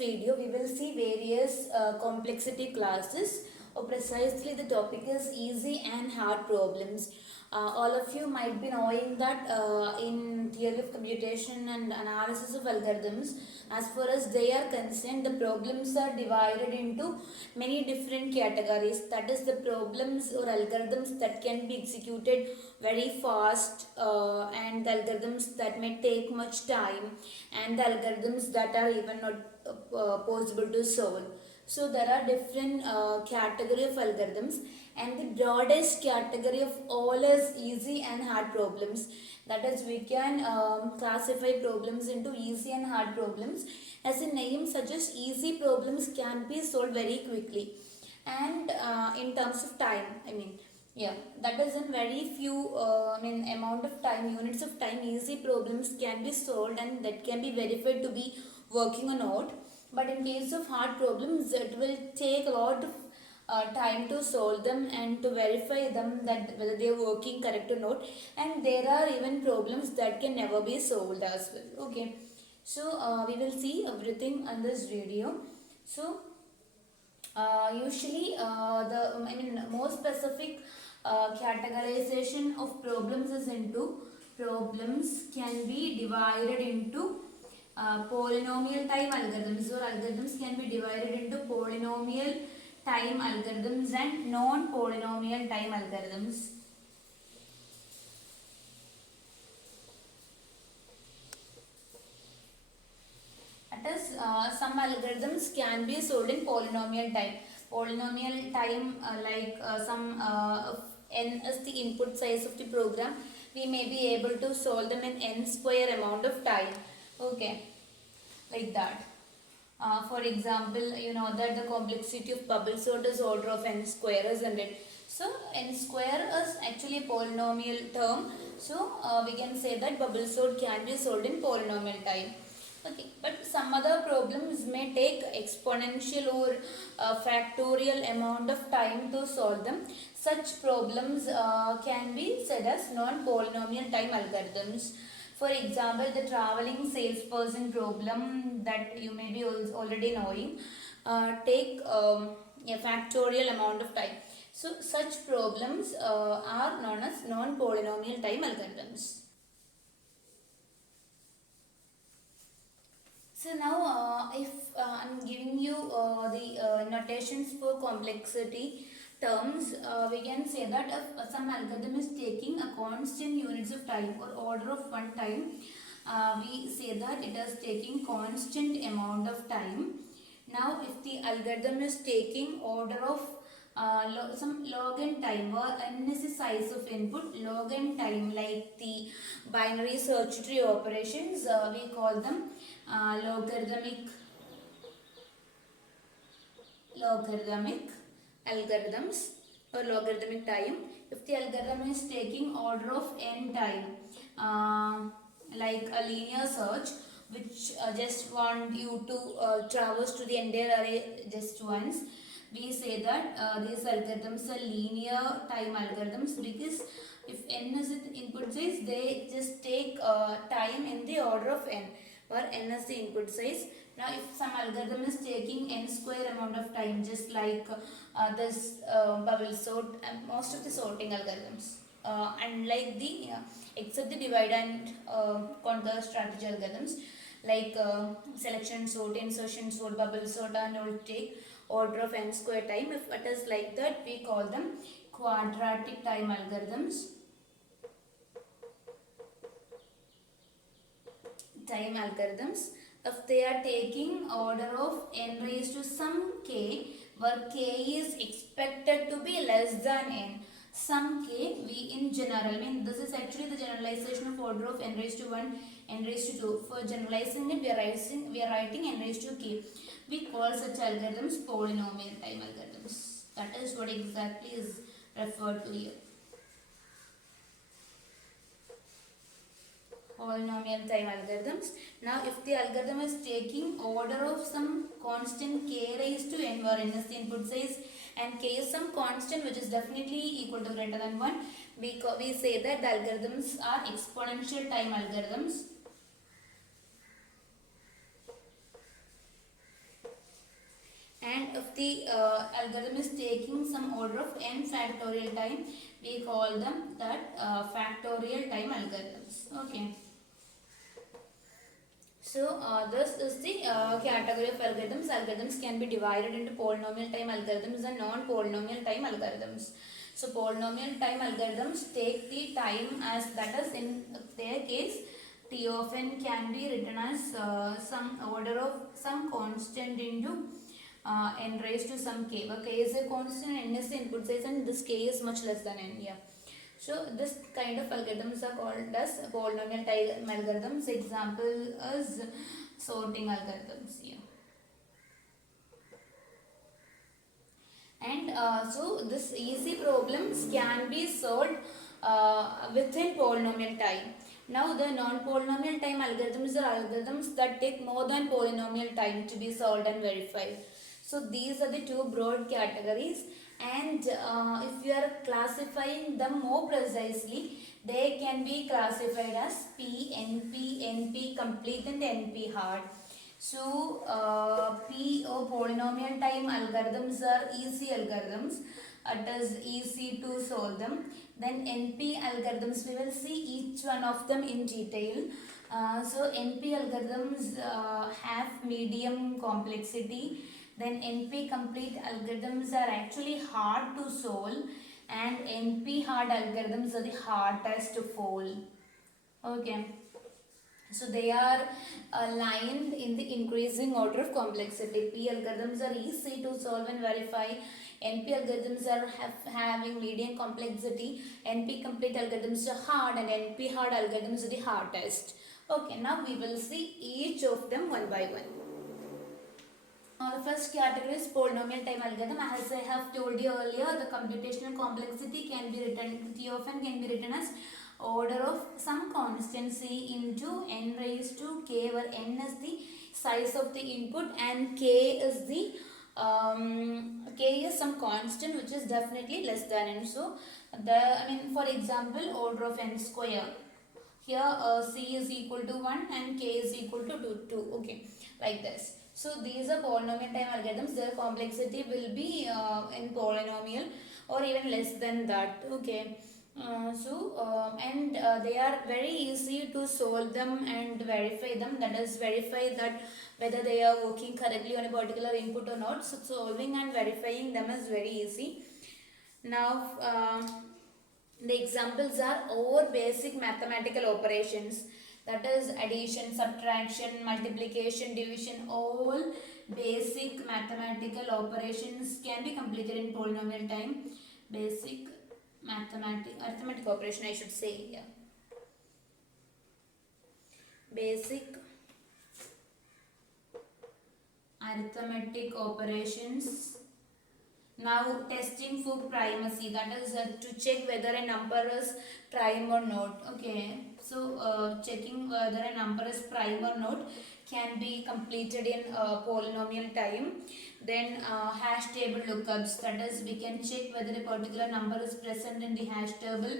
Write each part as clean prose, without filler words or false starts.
video we will see various complexity classes, or precisely the topic is easy and hard problems. All of you might be knowing that in theory of computation and analysis of algorithms, as far as they are concerned, the problems are divided into many different categories. That is, the problems or algorithms that can be executed very fast, and the algorithms that may take much time, and the algorithms that are even not possible to solve. So there are different category of algorithms, and the broadest category of all is easy and hard problems. That is, we can classify problems into easy and hard problems. As the name suggests, easy problems can be solved very quickly and in terms of time. Yeah, that is in very few amount of time, units of time, easy problems can be solved and that can be verified to be working or not. But in case of hard problems, it will take a lot of time to solve them and to verify them that whether they are working correct or not. And there are even problems that can never be solved as well. Okay, so we will see everything on this video. So usually the more specific categorization of problems is into problems can be divided into polynomial time algorithms, or algorithms can be divided into polynomial time algorithms and non-polynomial time algorithms. That is, some algorithms can be solved in polynomial time. Polynomial time, some n is the input size of the program, we may be able to solve them in n square amount of time. Okay, like that. For example, you know that the complexity of bubble sort is order of n square, isn't it? So n square is actually a polynomial term. So we can say that bubble sort can be solved in polynomial time. Okay, but some other problems may take exponential or factorial amount of time to solve them. Such problems can be said as non-polynomial time algorithms. For example, the traveling salesperson problem that you may be already knowing take a factorial amount of time. So such problems are known as non-polynomial time algorithms. So now if I'm giving you the notations for complexity terms, we can say that if some algorithm is taking a constant units of time or order of one time, we say that it is taking constant amount of time. Now if the algorithm is taking order of some log n time, where n is the size of input, log n time, like the binary search tree operations, we call them logarithmic algorithms or logarithmic time. If the algorithm is taking order of n time, like a linear search, which just want you to traverse to the entire array just once, we say that these algorithms are linear time algorithms, because if n is the input size, they just take time in the order of n, where n is the input size. Now if some algorithm is taking n square amount of time, just like this bubble sort, most of the sorting algorithms, and like the except the divide and conquer strategy algorithms, like selection sort, insertion sort, bubble sort, and all take order of n square time. If it is like that, we call them quadratic time algorithms. If they are taking order of n raised to some k, where k is expected to be less than n, some k, we in general, this is actually the generalization of order of n raised to 1, n raised to 2. For generalizing it, we are writing n raised to k. We call such algorithms polynomial time algorithms. That is what exactly is referred to here. Polynomial time algorithms. Now if the algorithm is taking order of some constant k raised to n, where n is the input size and k is some constant which is definitely equal to greater than 1, we say that the algorithms are exponential time algorithms. And if the algorithm is taking some order of n factorial time, we call them that factorial time algorithms. Okay. So this is the category of algorithms. Algorithms can be divided into polynomial time algorithms and non-polynomial time algorithms. So polynomial time algorithms take the time as, that is in their case, t of n can be written as some order of some constant into n raised to some k, where k is a constant and n is the input size, and this k is much less than n. Yeah. So this kind of algorithms are called as polynomial time algorithms. Example is sorting algorithms. Yeah. And so this easy problems can be solved within polynomial time. Now the non-polynomial time algorithms are algorithms that take more than polynomial time to be solved and verified. So these are the two broad categories, and if you are classifying them more precisely, they can be classified as P, NP, NP complete and NP hard. So P or polynomial time algorithms are easy algorithms. It is easy to solve them. Then NP algorithms, we will see each one of them in detail. So NP algorithms have medium complexity. Then NP complete algorithms are actually hard to solve, and NP hard algorithms are the hardest to solve. Okay. So they are aligned in the increasing order of complexity. P algorithms are easy to solve and verify. NP algorithms are having medium complexity. NP complete algorithms are hard, and NP hard algorithms are the hardest. Okay, now we will see each of them one by one. The first category is polynomial time algorithm. As I have told you earlier, the computational complexity can be written, T of n can be written as order of some constant c into n raised to k, where n is the size of the input and k is the k is some constant which is definitely less than n. So for example, order of n square. Here c is equal to 1 and k is equal to 2. Okay, like this. So these are polynomial time algorithms. Their complexity will be in polynomial or even less than that. Okay. They are very easy to solve them and verify them. That is, verify that whether they are working correctly on a particular input or not. So solving and verifying them is very easy. Now the examples are all basic mathematical operations, that is addition, subtraction, multiplication, division. All basic mathematical operations can be completed in polynomial time. Basic arithmetic operation, I should say. Yeah. Basic arithmetic operations. Now testing for primacy, that is to check whether a number is prime or not. Okay, so checking whether a number is prime or not can be completed in polynomial time. Then hash table lookups, that is we can check whether a particular number is present in the hash table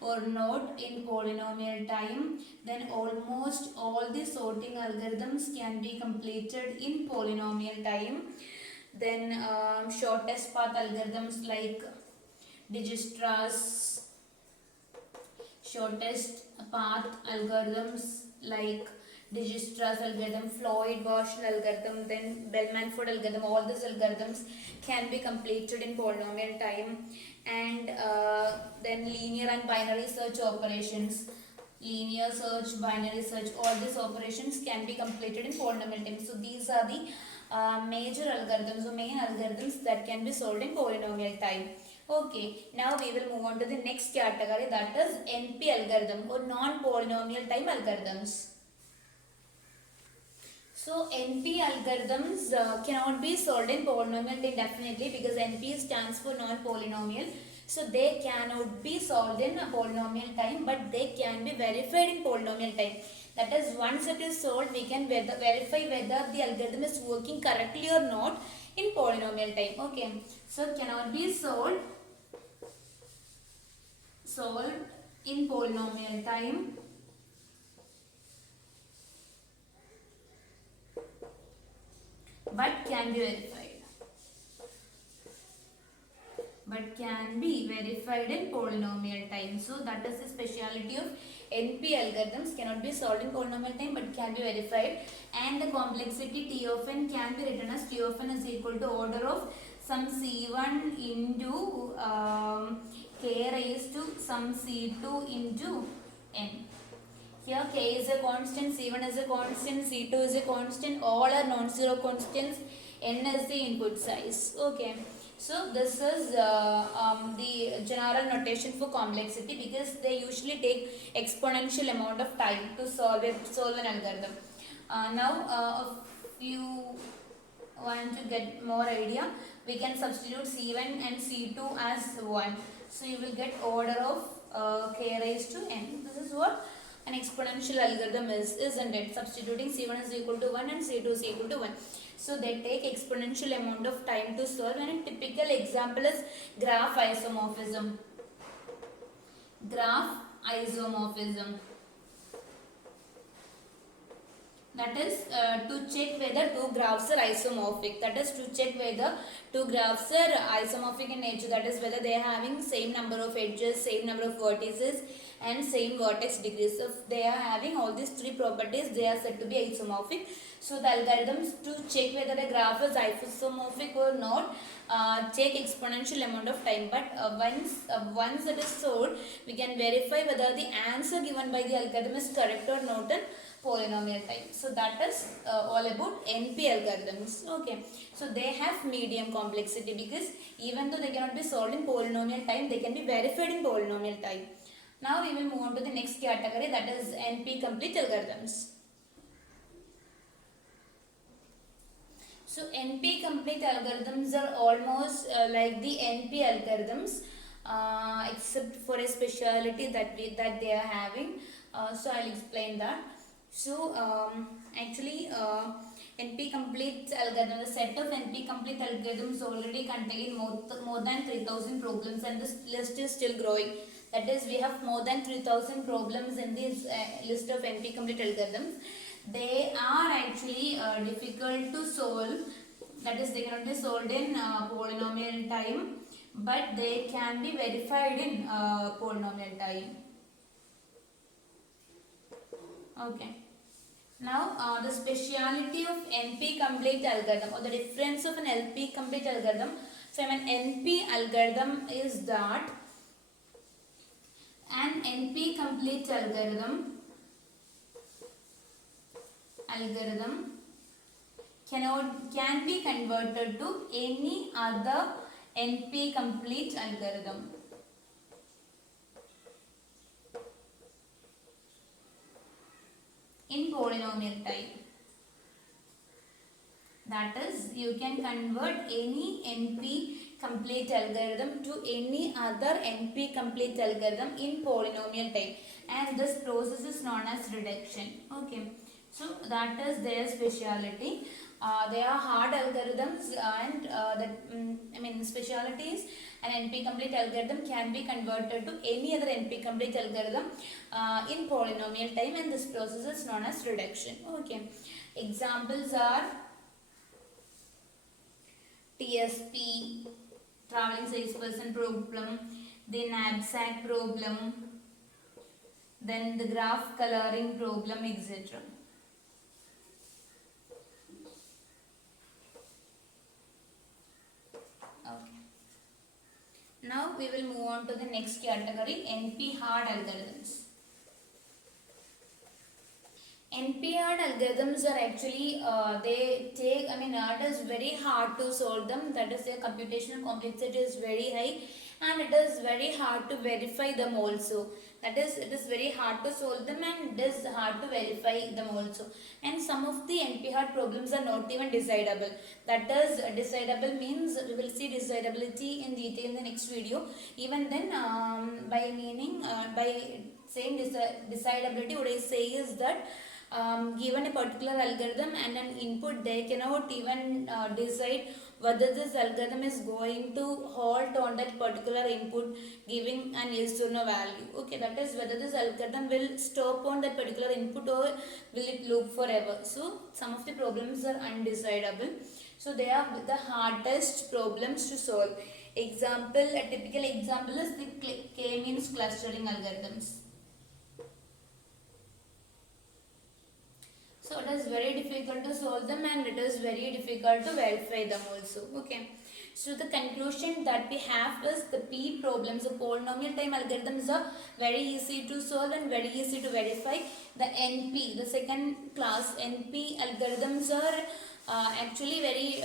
or not in polynomial time. Then almost all the sorting algorithms can be completed in polynomial time. Then shortest path algorithms like Dijistra's shortest path algorithms like Dijistra's algorithm, Floyd-Warshall algorithm, then Bell-Manford algorithm, all these algorithms can be completed in polynomial time. And then linear and binary search operations, linear search, binary search, all these operations can be completed in polynomial time. So these are the major algorithms or main algorithms that can be solved in polynomial time. Okay, now we will move on to the next category, that is NP algorithm or non-polynomial time algorithms. So NP algorithms cannot be solved in polynomial time definitely, because NP stands for non-polynomial. So they cannot be solved in a polynomial time, but they can be verified in polynomial time. That is, once it is solved, we can verify whether the algorithm is working correctly or not in polynomial time. Okay, so cannot be solved in polynomial time, but can be verified. but can be verified in polynomial time. So that is the speciality of NP algorithms, cannot be solved in polynomial time but can be verified, and the complexity T of n can be written as T of n is equal to order of some C1 into k raised to some C2 into n. Here k is a constant, C1 is a constant, C2 is a constant, all are non-zero constants, n is the input size. Okay. So this is the general notation for complexity, because they usually take exponential amount of time to solve an algorithm. Now, if you want to get more idea, we can substitute C1 and C2 as 1. So you will get order of k raised to n. This is what an exponential algorithm is, isn't it? Substituting C1 is equal to 1 and C2 is equal to 1. So they take exponential amount of time to solve, and a typical example is graph isomorphism. Graph isomorphism. That is to check whether two graphs are isomorphic. That is to check whether two graphs are isomorphic in nature. That is whether they are having same number of edges, same number of vertices, and same vertex degrees. If they are having all these three properties, they are said to be isomorphic. So the algorithms to check whether a graph is isomorphic or not take exponential amount of time. But once it is solved, we can verify whether the answer given by the algorithm is correct or not in polynomial time. So that is all about NP algorithms. Okay. So they have medium complexity, because even though they cannot be solved in polynomial time, they can be verified in polynomial time. Now we will move on to the next category, that is NP complete algorithms. So NP complete algorithms are almost like the NP algorithms, except for a speciality that they are having. So I'll explain that. So actually NP complete algorithm, the set of NP complete algorithms already contain more than 3000 problems, and this list is still growing. That is, we have more than 3000 problems in this list of NP complete algorithms. They are actually difficult to solve. That is, they cannot be solved in polynomial time, but they can be verified in polynomial time. Okay. Now, the speciality of NP complete algorithm, or the difference of an LP complete algorithm from an NP algorithm, is that an NP complete algorithm can be converted to any other NP complete algorithm. In polynomial time. That is, you can convert any NP complete algorithm to any other NP complete algorithm in polynomial time, and this process is known as reduction. Okay, so that is their speciality. They are hard algorithms, and specialities. An NP complete algorithm can be converted to any other NP complete algorithm in polynomial time, and this process is known as reduction. Okay, examples are TSP, traveling salesperson problem, the knapsack problem, then the graph coloring problem, etc. Okay. Now we will move on to the next category, NP hard algorithms. NP hard algorithms are actually, it is very hard to solve them. That is, their computational complexity is very high, and it is very hard to verify them also. That is, it is very hard to solve them, and it is hard to verify them also. And some of the NP hard problems are not even decidable. That is, decidable means we will see decidability in detail in the next video. Even then, by saying decidability, what I say is that given a particular algorithm and an input, they cannot even decide whether this algorithm is going to halt on that particular input giving an yes or no value. Okay, that is whether this algorithm will stop on that particular input or will it loop forever. So some of the problems are undecidable. So they are the hardest problems to solve. Example, a typical example is the K-means clustering algorithms. So it is very difficult to solve them and it is very difficult to verify them also. Okay. So the conclusion that we have is the P problems, the polynomial time algorithms are very easy to solve and very easy to verify. The NP, the second class NP algorithms are actually very,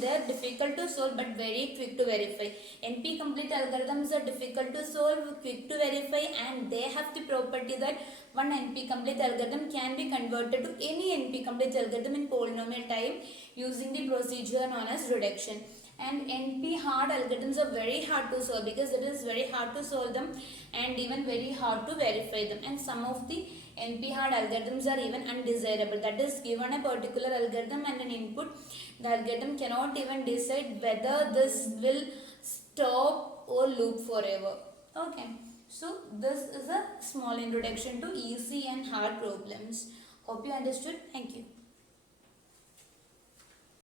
they are difficult to solve but very quick to verify. NP complete algorithms are difficult to solve, quick to verify, and they have the property that one NP complete algorithm can be converted to any NP complete algorithm in polynomial time using the procedure known as reduction. And NP hard algorithms are very hard to solve because it is very hard to solve them and even very hard to verify them. And some of the NP hard algorithms are even undesirable. That is, given a particular algorithm and an input, the algorithm cannot even decide whether this will stop or loop forever. Okay. So this is a small introduction to easy and hard problems. Hope you understood. Thank you.